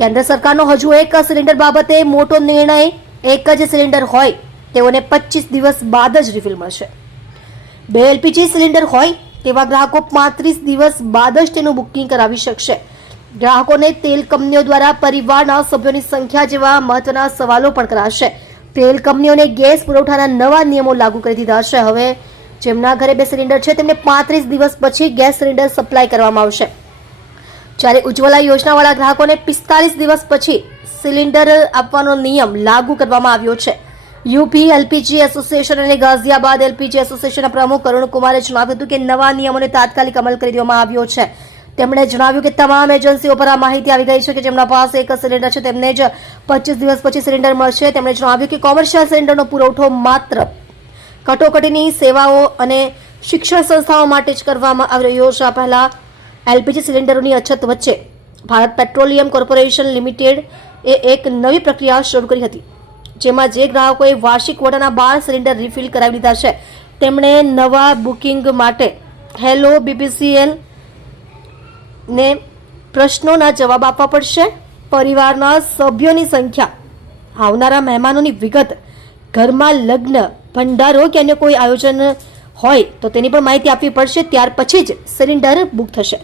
કેન્દ્ર સરકારનો હજુ એક સિલિન્ડર બાબતે મોટો નિર્ણય. એક જ સિલિન્ડર હોય તેઓને 25 દિવસ બાદ જ રિફિલ મળશે. 2 LPG સિલિન્ડર હોય તેવા ગ્રાહકો 35 દિવસ બાદ જ તેનું બુકિંગ કરાવી શકશે. ગ્રાહકોને તેલ કંપનીઓ દ્વારા પરિવારના સભ્યોની સંખ્યા જેવા મહત્વના સવાલો પણ કરાશે. તેલ કંપનીઓને ગેસ પુરવઠાના નવા નિયમો લાગુ કરી દીધા છે. હવે જેમના ઘરે 2 સિલિન્ડર છે તેમને 35 દિવસ પછી ગેસ સિલિન્ડર સપ્લાય કરવામાં આવશે. જ્યારે ઉજ્જવલા યોજનાવાળા ગ્રાહકોને 45 દિવસ પછી સિલિન્ડર આપવાનો નિયમ લાગુ કરવામાં આવ્યો છે. યુપી એલપીજી એસોસિએશન અને ગાઝિયાબાદ એલપીજી એસોસિએશનના પ્રમુખ અરુણ કુમારે જણાવ્યું હતું કે નવા નિયમોને તાત્કાલિક અમલ કરી દેવામાં આવ્યો છે. તેમણે જણાવ્યું કે તમામ એજન્સીઓ પર આ માહિતી આવી ગઈ છે કે જેમના પાસે એક સિલિન્ડર છે તેમને જ 25 દિવસ પછી સિલિન્ડર મળશે. તેમણે જણાવ્યું કે કોમર્શિયલ સિલિન્ડરનો પુરવઠો માત્ર કટોકટીની સેવાઓ અને શિક્ષણ સંસ્થાઓ માટે જ કરવામાં આવી રહ્યો છે. પહેલા એલપીજી સિલિન્ડરોની અછત વચ્ચે ભારત પેટ્રોલિયમ કોર્પોરેશન લિમિટેડ એક નવી પ્રક્રિયા શરૂ કરી હતી, જેમાં જે ગ્રાહકોએ વાર્ષિક ક્વોટાના 12 સિલિન્ડર રિફિલ કરાવી લીધા છે તેમણે નવા બુકિંગ માટે હેલો બીપીસીએલ ને પ્રશ્નોના જવાબ આપવા પડશે. પરિવારના સભ્યોની સંખ્યા, આવનારા મહેમાનોની વિગત, ઘરમાં લગ્ન, ભંડારો કે અન્ય કોઈ આયોજન હોય તો તેની પણ માહિતી આપવી પડશે. ત્યાર પછી જ સિલિન્ડર બુક થશે.